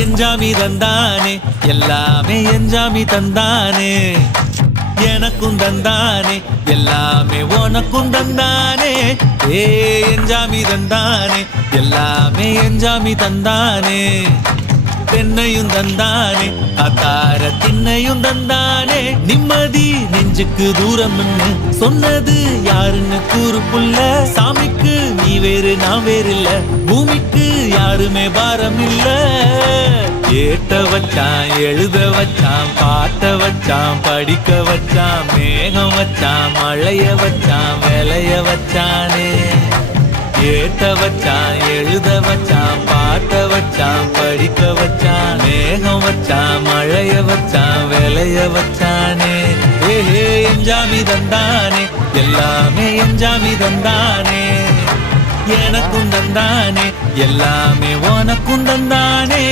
எஞ்சாமி தந்தானே எல்லாமே எஞ்சாமி தந்தானே எனக்கும் தந்தானே எல்லாமே உனக்கும் தந்தானே ஏ எஞ்சாமி தந்தானே எல்லாமே எஞ்சாமி தந்தானே தென்னையும் தந்தானே அத்தார திண்ணையும் தந்தானே நிம்மதி நெஞ்சுக்கு தூரம் சொன்னது யாருன்னு கூறு புள்ள சாமிக்கு நீ வேறு நான் வேறு இல்ல பூமிக்கு யாருமே பாரம் இல்ல ஏட்ட வச்சான் எழுத வச்சான் பாட்ட வச்சான் படிக்க வச்சான் மேகம் வச்சான் மழைய வச்சான் விளைய வச்சானே ஏட்ட வச்சான் எழுத வச்சான் பாட்ட வச்சான் படிக்க வச்சான் மேகம் வச்சான் மழைய வச்சான் விளைய வச்சானே ஏஹே எஞ்சாமி தந்தானே எல்லாமே எஞ்சாமி தந்தானே எனக்கும் தந்தானே எல்லாமே உனக்கும் தந்தானே